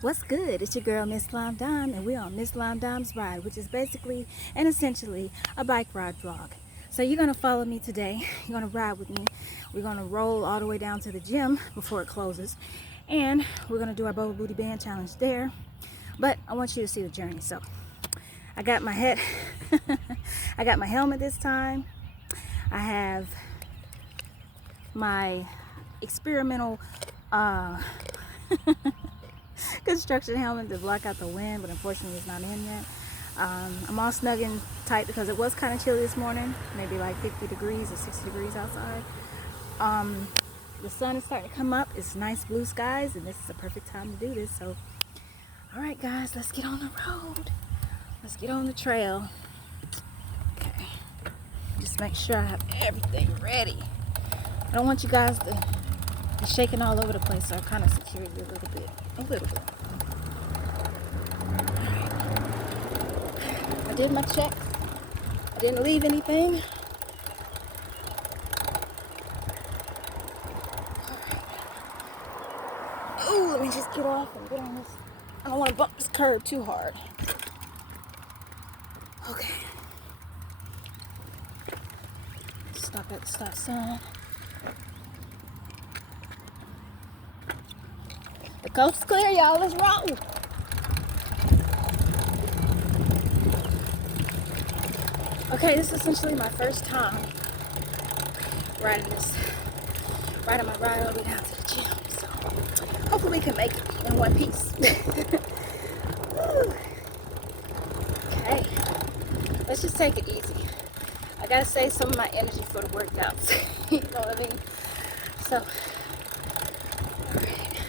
What's good? It's your girl Miss Lime Dime, and we're on Miss Lime Dime's Ride, which is basically and essentially a bike ride vlog. So you're gonna follow me today. You're gonna ride with me. We're gonna roll all the way down to the gym before it closes, and we're gonna do our Bubble Booty Band challenge there. But I want you to see the journey. So I got my head, I got my helmet this time. I have my experimental construction helmet to block out the wind, but unfortunately it's not in yet. I'm all snug and tight because it was kind of chilly this morning, maybe like 50 degrees or 60 degrees outside. The sun is starting to come up. It's nice blue skies, and this is a perfect time to do this. So all right guys, let's get on the road. Let's get on the trail. Okay, just make sure I have everything ready. I don't want you guys to be shaking all over the place, so I kind of secured you a little bit. I did my check. I didn't leave anything. Ooh, let me just get off and get on this. I don't want to bump this curb too hard. Okay. Stop at the stop sign. The coast's clear, y'all. Let's roll. Okay, this is essentially my first time riding my ride all the way down to the gym. So hopefully we can make it in one piece. Okay, let's just take it easy. I gotta save some of my energy for the workouts. You know what I mean? So, alright.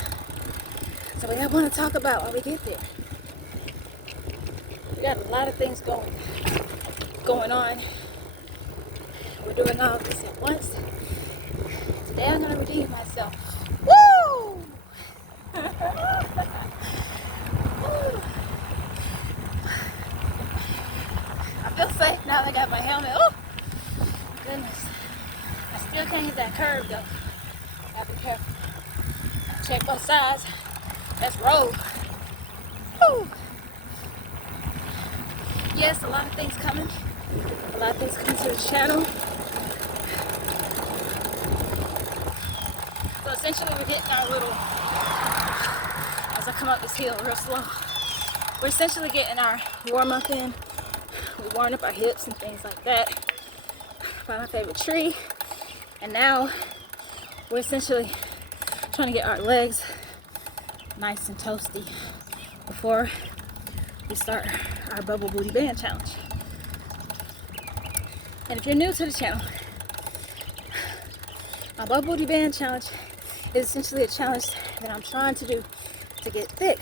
So we got want to talk about when we get there. We got a lot of things going on. We're doing all this at once. Today I'm gonna redeem myself. Woo! I feel safe now that I got my helmet. Oh, goodness. I still can't hit that curve though. Gotta be careful. Check both sides. Let's roll. Woo! Yes, a lot of things coming. A lot of things coming to the channel. So essentially we're getting our little, as I come up this hill real slow, we're essentially getting our warm up in. We're warming up our hips and things like that. Find my favorite tree. And now we're essentially trying to get our legs nice and toasty before we start our Bubble Booty Band challenge. And if you're new to the channel, my Bubble Booty Band challenge is essentially a challenge that I'm trying to do to get thick.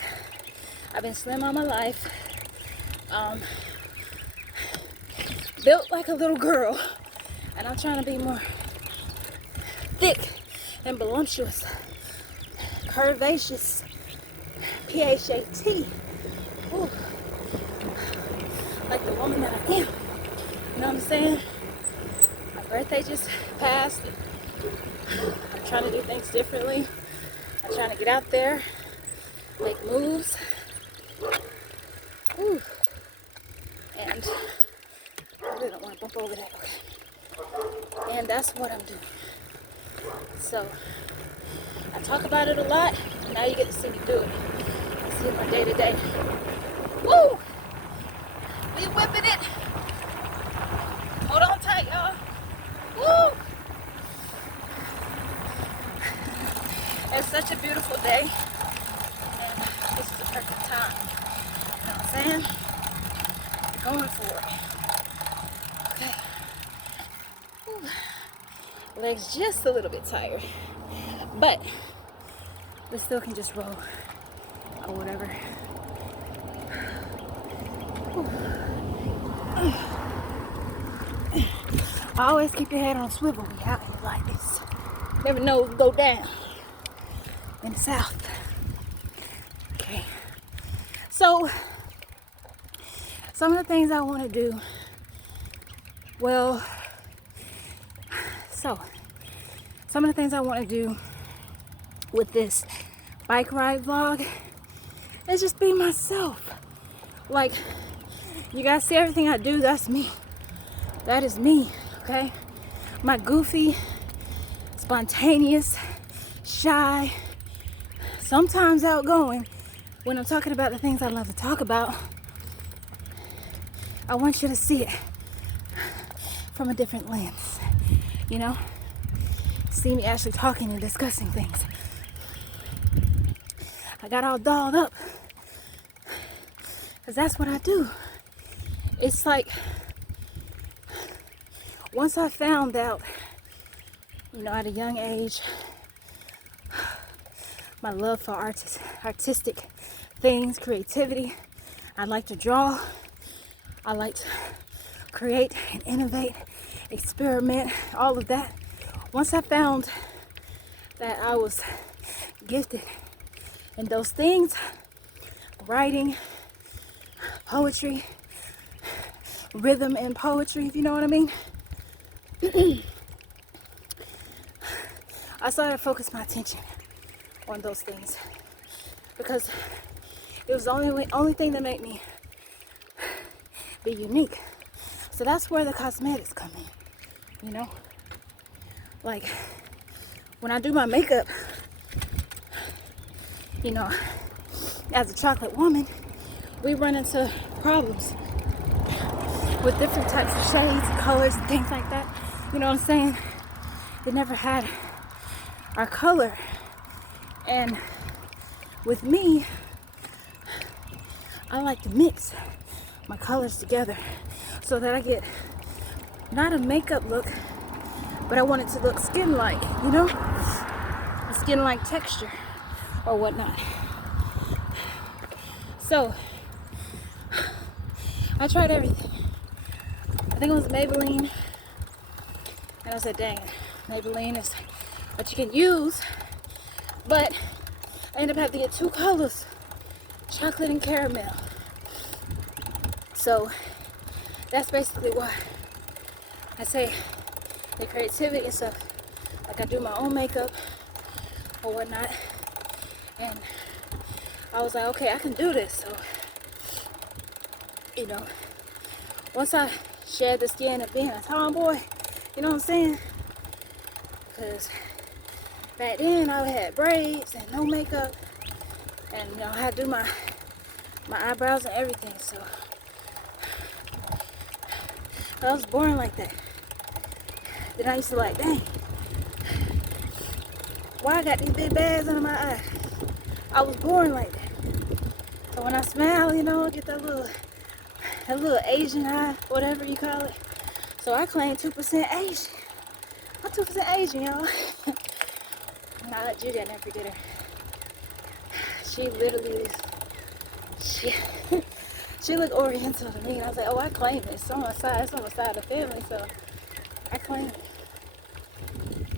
I've been slim all my life, built like a little girl, and I'm trying to be more thick and voluptuous, curvaceous, P-H-A-T. Ooh. Like the woman that I am. You know what I'm saying? My birthday just passed. I'm trying to do things differently. I'm trying to get out there, make moves. Ooh. And I really don't want to bump over that. Okay. And that's what I'm doing. So I talk about it a lot, and now you get to see me do it. See my day to day. Woo! We whipping it. Hold on tight, y'all. Woo! It's such a beautiful day, and this is the perfect time. You know what I'm saying? We're going for it. Okay. Whew. Legs just a little bit tired, but we still can just roll or whatever. I always keep your head on a swivel when you're out like this. Never know what will go down in the south. Okay. So, some of the things I want to do, some of the things I want to do with this bike ride vlog Let's just be myself. Like, you guys see everything I do, that's me. That is me, okay? My goofy, spontaneous, shy, sometimes outgoing. When I'm talking about the things I love to talk about, I want you to see it from a different lens, you know? See me actually talking and discussing things. I got all dolled up because that's what I do. It's like, once I found out, you know, at a young age, my love for artistic things, creativity. I like to draw. I like to create and innovate, experiment, all of that. Once I found that I was gifted in those things, writing, poetry, rhythm and poetry, if you know what I mean, I started to focus my attention on those things because it was the only thing that made me be unique. So that's where the cosmetics come in, you know? Like, when I do my makeup, you know, as a chocolate woman, we run into problems with different types of shades, colors, and things like that. You know what I'm saying? They never had our color. And with me, I like to mix my colors together so that I get not a makeup look, but I want it to look skin-like, you know? A skin-like texture or whatnot. So, I tried everything. I think it was Maybelline. And I said, dang it, Maybelline is what you can use. But I ended up having to get 2 colors, chocolate and caramel. So that's basically why I say the creativity and stuff. Like, I do my own makeup or whatnot. And I was like, okay, I can do this. So, you know, once I shed the skin of being a tomboy, you know what I'm saying? Because back then I had braids and no makeup, and you know, I had to do my eyebrows and everything. So I was born like that. Then I used to like, dang, why I got these big bags under my eyes? I was born like that. So when I smile, you know, I get that little Asian eye, whatever you call it. So I claim 2% Asian. I'm 2% Asian, y'all. And I let Judy, I never forget her. She literally is, she looked Oriental to me. And I was like, oh, I claim it. It's on my side. It's on the side of the family. So I claim it.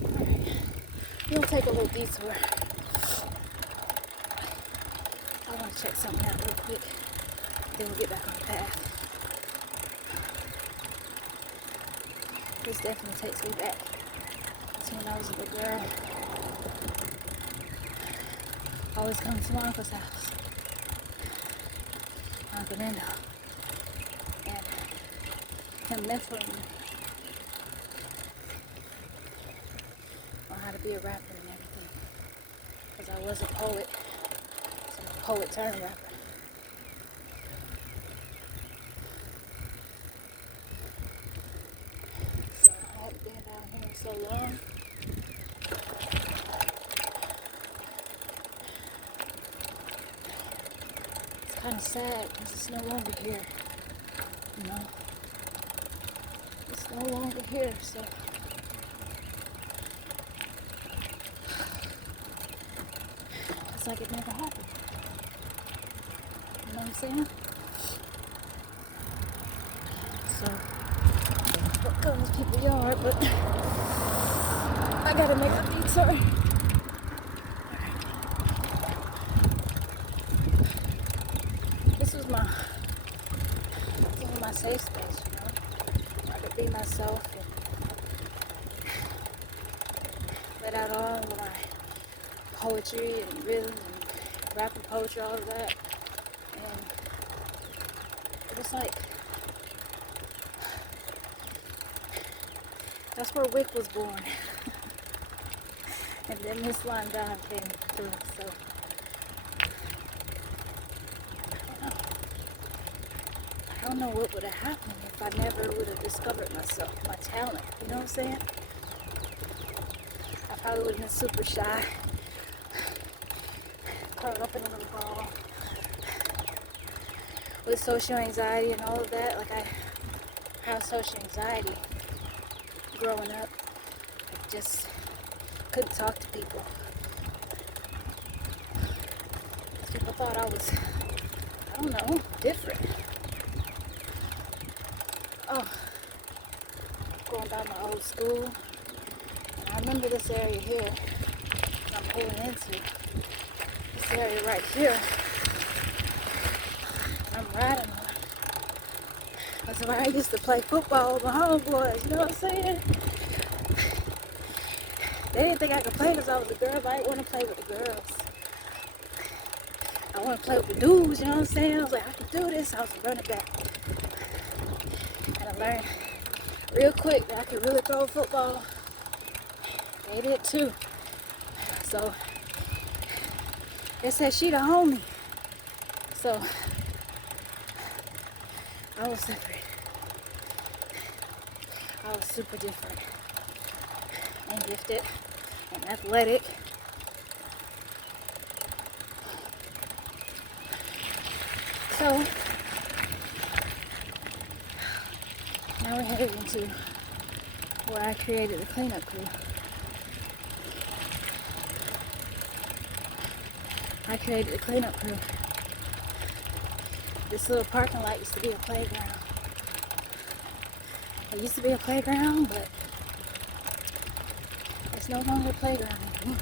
All right. We'll take a little detour. I want to check something out real quick. Then we'll get back on the path. This definitely takes me back to when I was a little girl. Always coming to my uncle's house. Uncle Nando. And him mentoring me on how to be a rapper and everything. Because I was a poet. So I'm a poet turned rapper. So I haven't been down here in so long. Kind of sad because it's no longer here, you know. It's no longer here, so it's like it never happened. You know what I'm saying? So what goes people's yard, but I gotta make a detour. This was my safe space, you know. I could be myself and let out all of my poetry and rhythm and rapping poetry, all of that. And it was like, that's where Wick was born. And then Miss London came through, so I don't know what would have happened if I never would have discovered myself, my talent, you know what I'm saying? I probably would have been super shy, curled up in a little ball, with social anxiety and all of that. Like, I have social anxiety growing up. I just couldn't talk to people. People thought I was, I don't know, different. Oh, going by my old school. And I remember this area here I'm pulling into. This area right here. I'm riding on. That's where I used to play football with my homeboys, you know what I'm saying? They didn't think I could play because I was a girl, but I didn't want to play with the girls. I want to play with the dudes, you know what I'm saying? I was like, I can do this. I was a running back. And I learned real quick that I could really throw a football. They did too. So they said she the homie. So I was separate. I was super different and gifted and athletic. So now we're headed into where I created the cleanup crew. I created the cleanup crew. This little parking lot used to be a playground. It used to be a playground, but it's no longer a playground anymore.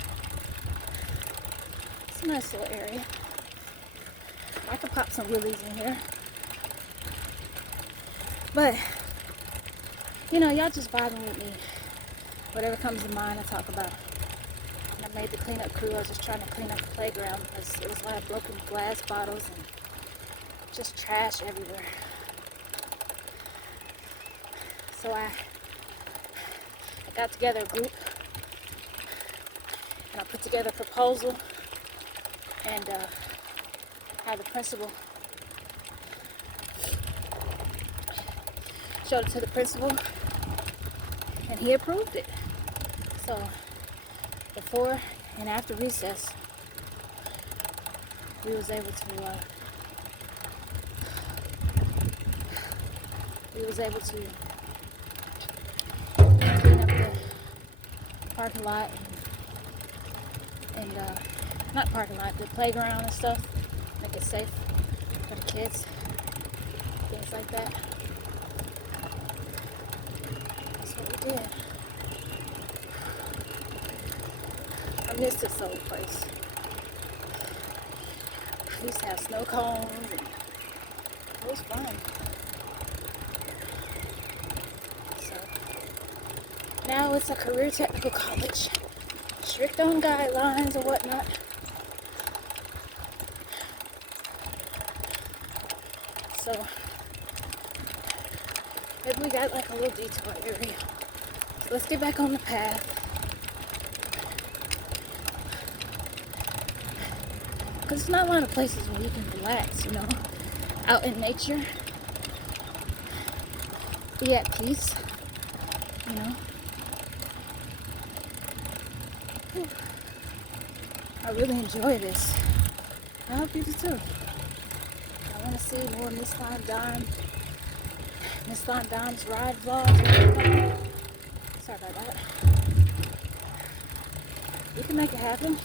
It's a nice little area. I could pop some willies in here. But, you know, y'all just vibing with me. Whatever comes to mind, I talk about. When I made the cleanup crew, I was just trying to clean up the playground because it was a lot of broken glass bottles and just trash everywhere. So I got together a group and I put together a proposal and had the principal showed it to the principal and he approved it. So before and after recess, we was able to clean up the parking lot and not parking lot, the playground and stuff, make it safe for the kids, things like that. That's what we did. I miss this old place. I used to have snow cones and it was fun. So now it's a career technical college, strict on guidelines and whatnot. So maybe we got like a little detour area. So let's get back on the path. Because there's not a lot of places where you can relax, you know, out in nature, be at peace, you know. Whew. I really enjoy this. I hope you do too. I want to see more Miss London's ride vlogs. Sorry about that. You can make it happen.